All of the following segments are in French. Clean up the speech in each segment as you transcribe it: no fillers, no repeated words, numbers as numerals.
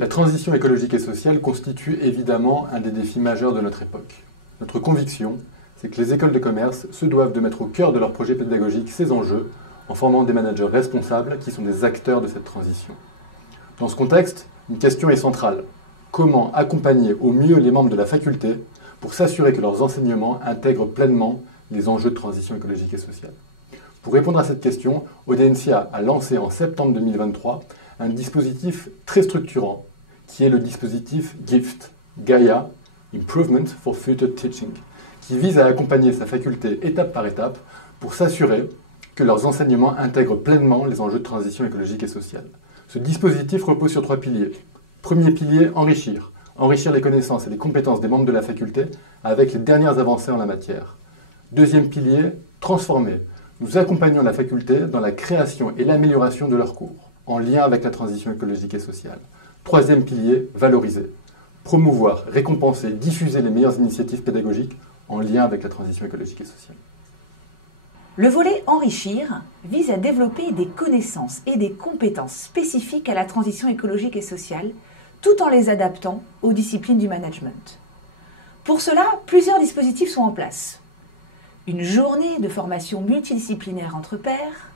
La transition écologique et sociale constitue évidemment un des défis majeurs de notre époque. Notre conviction, c'est que les écoles de commerce se doivent de mettre au cœur de leur projet pédagogique ces enjeux en formant des managers responsables qui sont des acteurs de cette transition. Dans ce contexte, une question est centrale. Comment accompagner au mieux les membres de la faculté pour s'assurer que leurs enseignements intègrent pleinement les enjeux de transition écologique et sociale? Pour répondre à cette question, Audencia a lancé en septembre 2023 un dispositif très structurant qui est le dispositif GIFT, Gaia Improvement for Future Teaching, qui vise à accompagner sa faculté étape par étape pour s'assurer que leurs enseignements intègrent pleinement les enjeux de transition écologique et sociale. Ce dispositif repose sur 3 piliers. Premier pilier, enrichir. Enrichir les connaissances et les compétences des membres de la faculté avec les dernières avancées en la matière. Deuxième pilier, transformer. Nous accompagnons la faculté dans la création et l'amélioration de leurs cours, en lien avec la transition écologique et sociale. Troisième pilier, valoriser. Promouvoir, récompenser, diffuser les meilleures initiatives pédagogiques en lien avec la transition écologique et sociale. Le volet enrichir vise à développer des connaissances et des compétences spécifiques à la transition écologique et sociale, tout en les adaptant aux disciplines du management. Pour cela, plusieurs dispositifs sont en place. Une journée de formation multidisciplinaire entre pairs,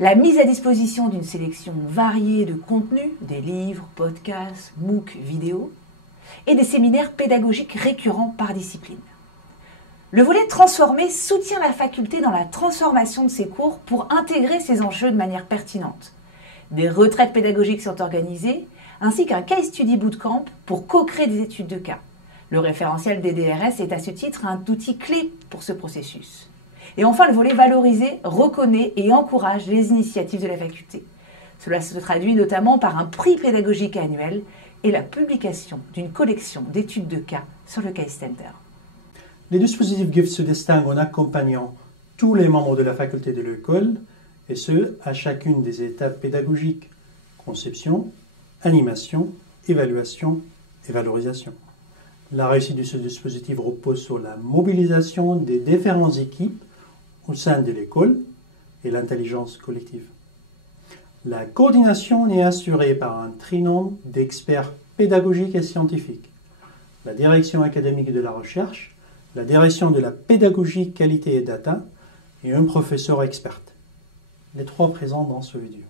la mise à disposition d'une sélection variée de contenus, des livres, podcasts, MOOC, vidéos, et des séminaires pédagogiques récurrents par discipline. Le volet transformé soutient la faculté dans la transformation de ses cours pour intégrer ces enjeux de manière pertinente. Des retraites pédagogiques sont organisées, ainsi qu'un case study bootcamp pour co-créer des études de cas. Le référentiel des DRS est à ce titre un outil clé pour ce processus. Et enfin, le volet valorisé reconnaît et encourage les initiatives de la faculté. Cela se traduit notamment par un prix pédagogique annuel et la publication d'une collection d'études de cas sur le Case Center. Les dispositifs GIFT se distinguent en accompagnant tous les membres de la faculté de l'école, et ce, à chacune des étapes pédagogiques: conception, animation, évaluation et valorisation. La réussite de ce dispositif repose sur la mobilisation des différentes équipes au sein de l'école et l'intelligence collective. La coordination est assurée par un trinôme d'experts pédagogiques et scientifiques: la direction académique de la recherche, la direction de la pédagogie, qualité et data, et un professeur expert. Les 3 présents dans ce vidéo.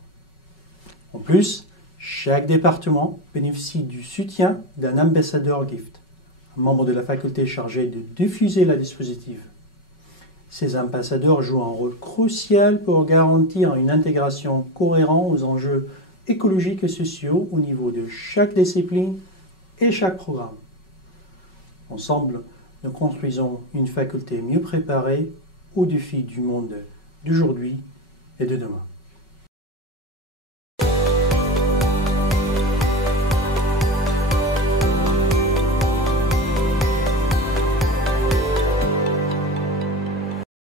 En plus, chaque département bénéficie du soutien d'un ambassadeur GIFT, un membre de la faculté chargé de diffuser le dispositif. Ces ambassadeurs jouent un rôle crucial pour garantir une intégration cohérente aux enjeux écologiques et sociaux au niveau de chaque discipline et chaque programme. Ensemble, nous construisons une faculté mieux préparée aux défis du monde d'aujourd'hui et de demain.